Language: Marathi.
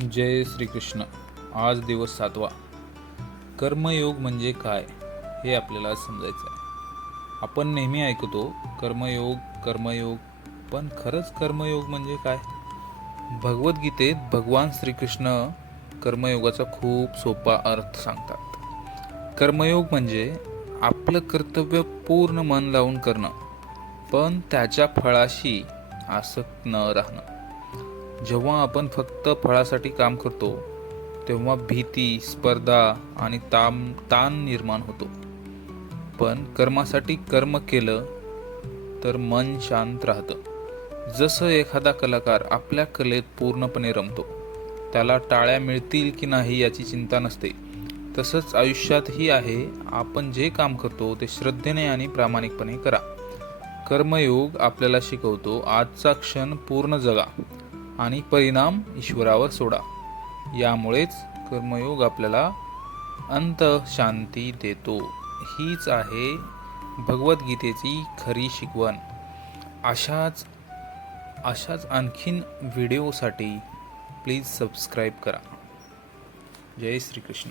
जय श्रीकृष्ण. आज दिवस 7वा. कर्मयोग म्हणजे काय हे आपल्याला आज समजायचं आहे. आपण नेहमी ऐकतो कर्मयोग कर्मयोग, पण खरंच कर्मयोग म्हणजे काय? भगवद्गीतेत भगवान श्रीकृष्ण कर्मयोगाचा खूप सोपा अर्थ सांगतात. कर्मयोग म्हणजे आपलं कर्तव्य पूर्ण मन लावून करणं, पण त्याच्या फळाशी आसक्त न राहणं. जेव्हा आपण फक्त फळासाठी काम करतो तेव्हा भीती, स्पर्धा आणि ताण निर्माण होतो. पण कर्मासाठी कर्म केलं तर मन शांत राहतं. जसं एखादा कलाकार आपल्या कलेत पूर्णपणे रमतो, त्याला टाळ्या मिळतील की नाही याची चिंता नसते. तसंच आयुष्यातही आहे. आपण जे काम करतो ते श्रद्धेने आणि प्रामाणिकपणे करा. कर्मयोग आपल्याला शिकवतो आजचा क्षण पूर्ण जगा आणि परिणाम ईश्वरावर सोडा. यामुळेच कर्मयोग आपल्याला अंतशांती देतो. हीच आहे भगवद्गीतेची खरी शिकवण. अशाच अशाच आणखीन व्हिडिओसाठी प्लीज सबस्क्राईब करा. जय श्रीकृष्ण.